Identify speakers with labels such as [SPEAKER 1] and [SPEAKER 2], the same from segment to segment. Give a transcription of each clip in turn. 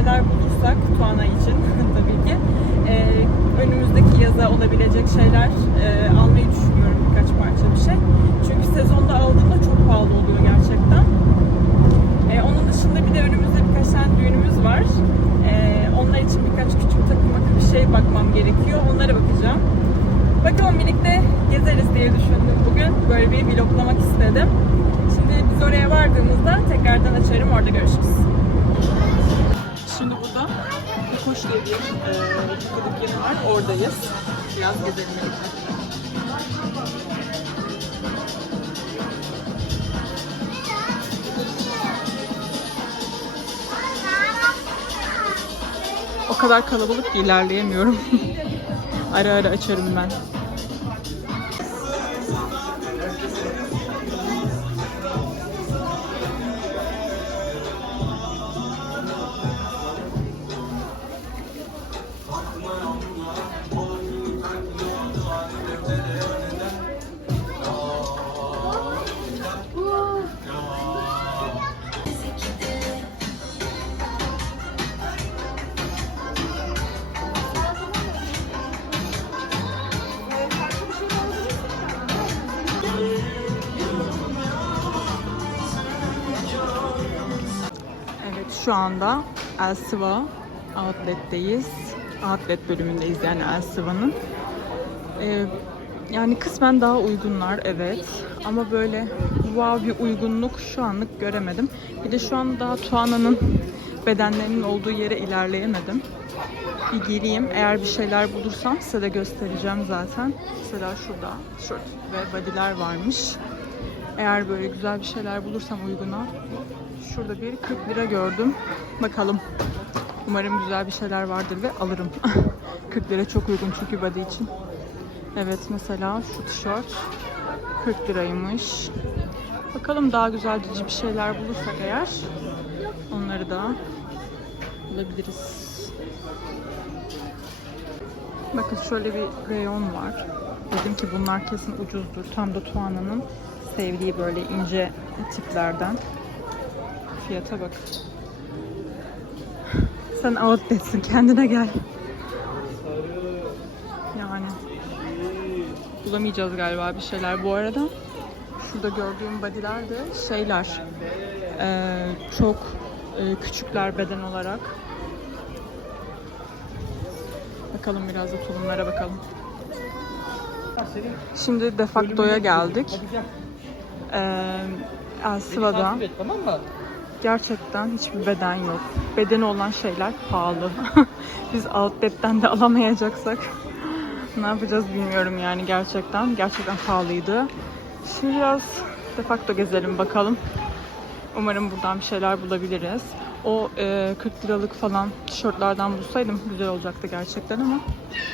[SPEAKER 1] şeyler bulursak Tuana için tabii ki e, önümüzdeki yaza olabilecek şeyler e, almayı düşünüyorum birkaç parça bir şey. Çünkü sezonda aldığımda çok pahalı oluyor gerçekten. E, onun dışında bir de önümüzde birkaç tane düğünümüz var. E, onlar için birkaç küçük takım akı bir şey bakmam gerekiyor. Onlara bakacağım. Bakalım birlikte gezeriz diye düşündüm bugün. Böyle bir vloglamak istedim. Şimdi biz oraya vardığımızda tekrardan açarım. Orada görüşürüz. Bir e, kılık yeri var. Oradayız. Biraz gezelim. O kadar kalabalık ki ilerleyemiyorum. ara ara açarım ben. Şu anda Elsiva Outlet'teyiz. Outlet bölümündeyiz yani Elsiva'nın. Ee, yani kısmen daha uygunlar evet. Ama böyle wow bir uygunluk şu anlık göremedim. Bir de şu an daha Tuana'nın bedenlerinin olduğu yere ilerleyemedim. Bir gireyim. Eğer bir şeyler bulursam size de göstereceğim zaten. Mesela şurada tişört ve body'ler varmış. Eğer böyle güzel bir şeyler bulursam uyguna Şurada bir 40 lira gördüm. Bakalım. Umarım güzel bir şeyler vardır ve alırım. 40 lira çok uygun çünkü body için. Evet mesela şu tişört 40 liraymış. Bakalım daha güzel cici bir şeyler bulursak eğer onları da bulabiliriz. Bakın şöyle bir reyon var. Dedim ki bunlar kesin ucuzdur. Tam da Tuana'nın sevdiği böyle ince tiplerden. Fiyata bak. Sen outletsin kendine gel. Yani bulamayacağız galiba bir şeyler. Bu arada şurada gördüğüm body'ler de şeyler eee, çok eee, küçükler beden olarak. Bakalım biraz da tulumlara bakalım. Şimdi Defacto'ya geldik.
[SPEAKER 2] Takip et tamam mı?
[SPEAKER 1] Gerçekten hiçbir beden yok. Bedeni olan şeyler pahalı. Biz outlet'ten de alamayacaksak ne yapacağız bilmiyorum yani gerçekten. Gerçekten pahalıydı. Şimdi biraz defakto gezelim bakalım. Umarım buradan bir şeyler bulabiliriz. O e, 40 liralık falan tişörtlerden bulsaydım güzel olacaktı gerçekten ama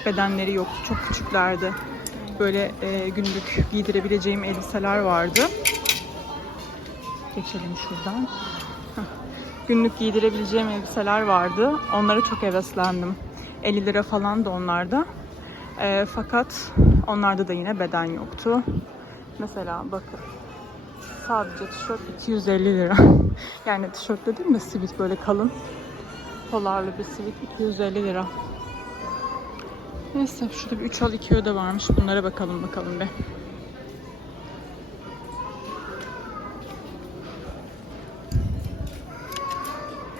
[SPEAKER 1] bedenleri yoktu. Çok küçüklerdi. Böyle e, günlük giydirebileceğim elbiseler vardı. Geçelim şuradan. Günlük giydirebileceğim elbiseler vardı. Onlara çok heveslendim. 50 lira falan da onlarda. Ee, fakat onlarda da yine beden yoktu. Mesela bakın. Sadece tişört 250 lira. yani tişört dedim de sivit böyle kalın. Polarlı bir sivit 250 lira. Neyse şurada bir 3 al 2 öde varmış. Bunlara bakalım bakalım bir.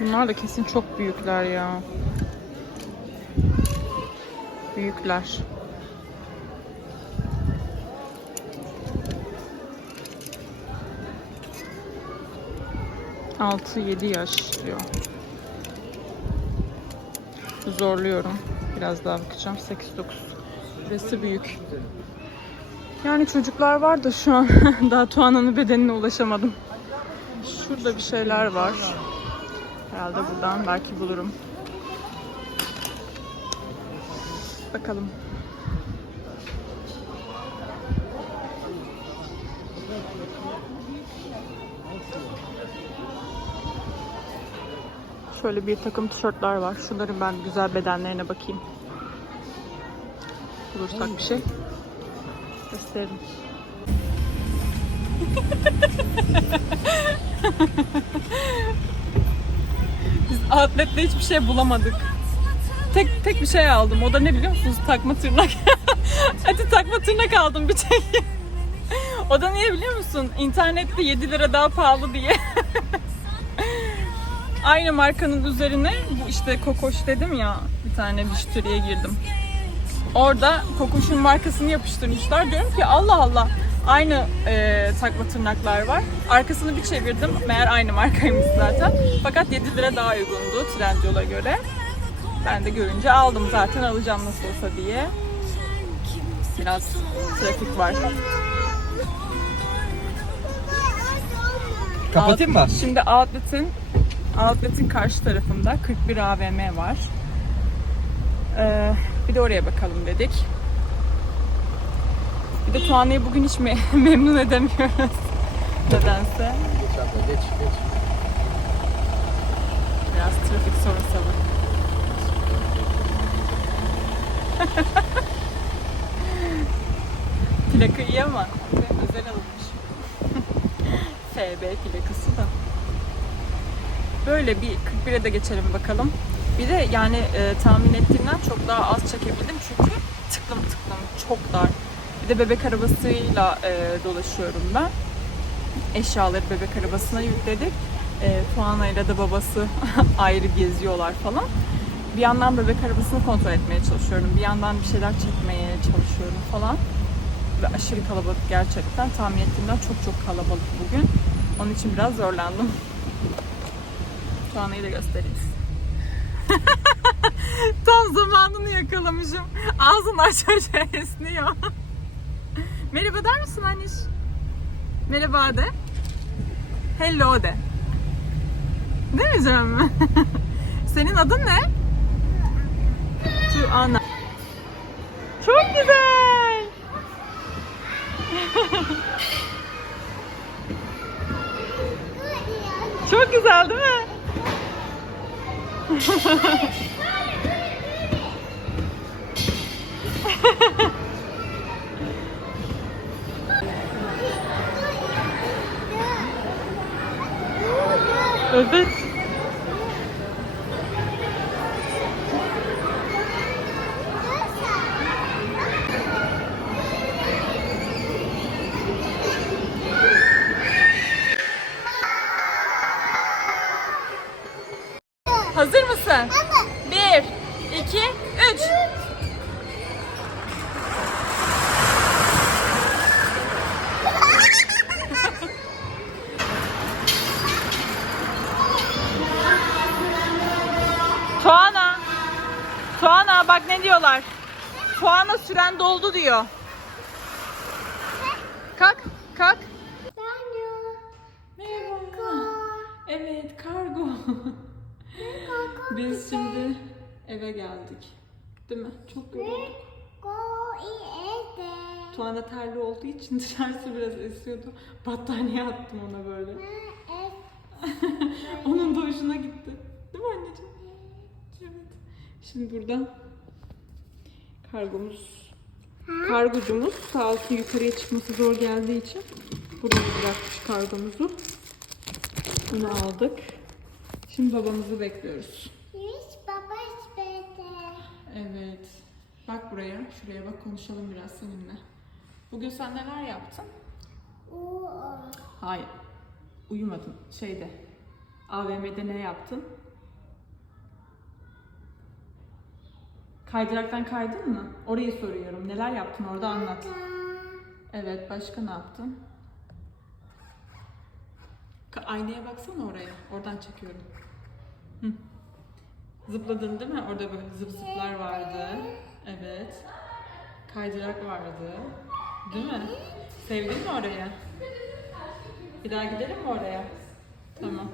[SPEAKER 1] Bunlar da kesin çok büyükler ya. Büyükler. Altı yedi yaş diyor. Zorluyorum. Biraz daha bakacağım. 8 9. Burası büyük. Yani çocuklar var da şu an daha Tuana'nın bedenine ulaşamadım. Şurada bir şeyler var. Herhalde buradan belki bulurum. Bakalım. Şöyle bir takım tişörtler var. Şunların ben güzel bedenlerine bakayım. bulursak bir şey gösteririm. Biz outlet'te hiçbir şey bulamadık. Tek tek bir şey aldım. O da ne biliyor musunuz? Takma tırnak. Hadi takma tırnak aldım bir tek. o da niye biliyor musun? İnternette 7 lira daha pahalı diye. Aynı markanın üzerine bu işte kokoş dedim ya bir tane bişturiye girdim. Orada kokoşun markasını yapıştırmışlar. Diyorum ki Allah Allah aynı e, takma tırnaklar var. Arkasını bir çevirdim. Meğer aynı markaymış zaten. Fakat 7 lira daha uygundu Trendyol'a göre. Ben de görünce aldım zaten alacağım nasıl olsa diye. Biraz trafik var.
[SPEAKER 2] Kapatayım mı?
[SPEAKER 1] Şimdi Outlet'in Outlet'in karşı tarafında 41 AVM var. Ee, bir de oraya bakalım dedik. Bir de Tuana'yı bugün hiç me- memnun edemiyoruz. Nedense.
[SPEAKER 2] Geç abla geç geç.
[SPEAKER 1] Biraz trafik sorunsalı. Plaka iyi ama özel alınmış. FB plakası da. Böyle bir 41'e de geçelim bakalım. Bir de yani e, tahmin ettiğimden çok daha az çekebildim çünkü tıklım tıklım çok dar. Bir de bebek arabasıyla e, dolaşıyorum ben. Eşyaları bebek arabasına yükledik. E, Tuana ile de babası ayrı geziyorlar falan. Bir yandan bebek arabasını kontrol etmeye çalışıyorum. Bir yandan bir şeyler çekmeye çalışıyorum falan. Ve aşırı kalabalık gerçekten. Tahmin ettiğimden çok çok kalabalık bugün. Onun için biraz zorlandım. Tuana'yı da göstereyim. Tam zamanını yakalamışım. Ağzını aç aç esniyor. Merhaba der misin Aniş? Merhaba de. Hello de. Demeyeceğim mi? Senin adın ne? Tuana. Çok güzel. Çok güzel değil mi? Evet. Süren doldu diyor. Kalk, kalk. Merhaba. Evet, kargo. Biz şimdi eve geldik. Değil mi? Çok yorulduk. Tuana terli olduğu için dışarısı biraz esiyordu. Battaniye attım ona böyle. Onun da hoşuna gitti. Değil mi anneciğim? Evet. Şimdi buradan kargomuz kargocumuz sağ olsun yukarıya çıkması zor geldiği için buraya bırakmış kargomuzu. Bunu aldık. Şimdi babamızı bekliyoruz. Evet. Bak buraya. Şuraya bak konuşalım biraz seninle. Bugün sen neler yaptın? Hayır. Uyumadın. Şeyde. AVM'de ne yaptın? Kaydıraktan kaydın mı? Orayı soruyorum. Neler yaptın orada anlat. Evet. Başka ne yaptın? Aynaya baksana oraya. Oradan çekiyorum. Hı. Zıpladın değil mi? Orada böyle zıp zıplar vardı. Evet. Kaydırak vardı. Değil mi? Sevdin mi oraya? Bir daha gidelim mi oraya? Tamam.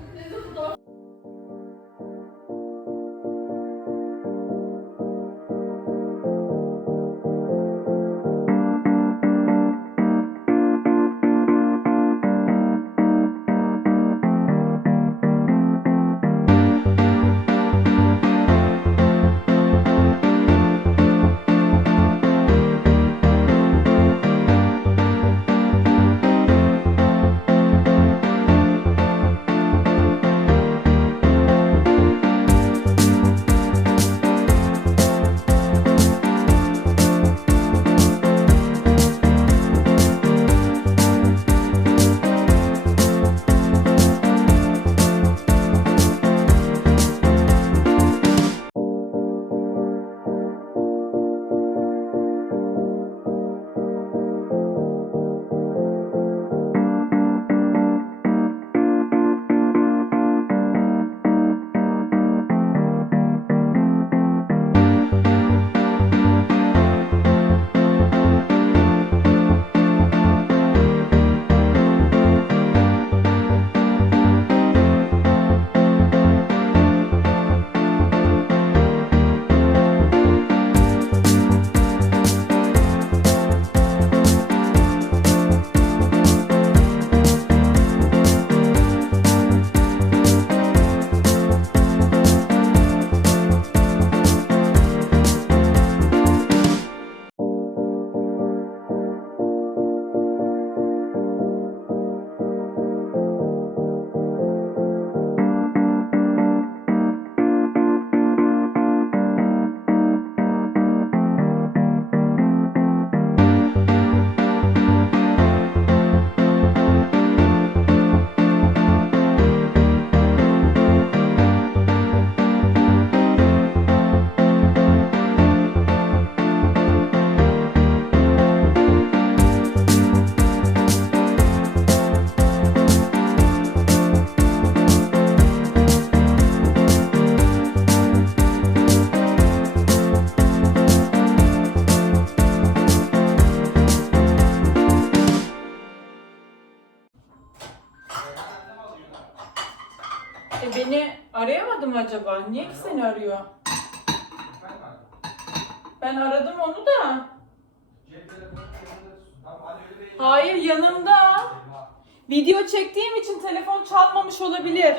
[SPEAKER 1] Arayamadım acaba? Niye ki seni arıyor? Ben aradım onu da. Hayır yanımda. Video çektiğim için telefon çalmamış olabilir.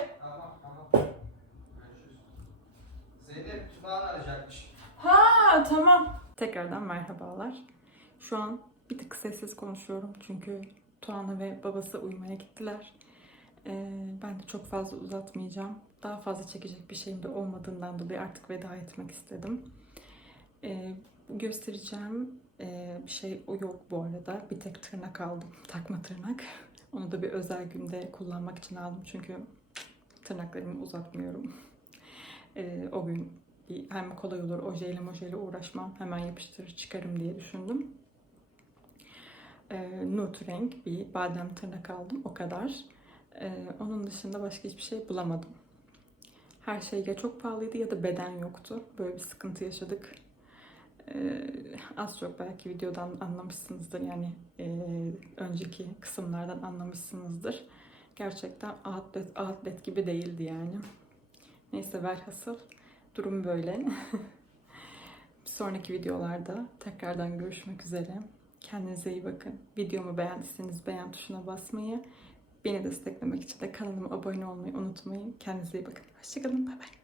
[SPEAKER 2] Zeynep Tuna'nı arayacakmış.
[SPEAKER 1] Ha tamam. Tekrardan merhabalar. Şu an bir tık sessiz konuşuyorum çünkü Tuana ve babası uyumaya gittiler. Ee, ben de çok fazla uzatmayacağım. Daha fazla çekecek bir şeyim de olmadığından dolayı artık veda etmek istedim. Ee, göstereceğim ee, bir şey o yok bu arada. Bir tek tırnak aldım. Takma tırnak. Onu da bir özel günde kullanmak için aldım çünkü tırnaklarımı uzatmıyorum. Ee, o gün bir hem kolay olur ojeyle mojeyle uğraşmam. Hemen yapıştırır çıkarım diye düşündüm. Ee, nude renk bir badem tırnak aldım. O kadar. Ee, onun dışında başka hiçbir şey bulamadım. Her şey ya çok pahalıydı ya da beden yoktu. Böyle bir sıkıntı yaşadık. Ee, az çok belki videodan anlamışsınızdır. Yani e, önceki kısımlardan anlamışsınızdır. Gerçekten outlet, outlet gibi değildi yani. Neyse velhasıl durum böyle. Sonraki videolarda tekrardan görüşmek üzere. Kendinize iyi bakın. Videomu beğendiyseniz beğen tuşuna basmayı, beni desteklemek için de kanalıma abone olmayı unutmayın. Kendinize iyi bakın. Hoşçakalın. Bay bay.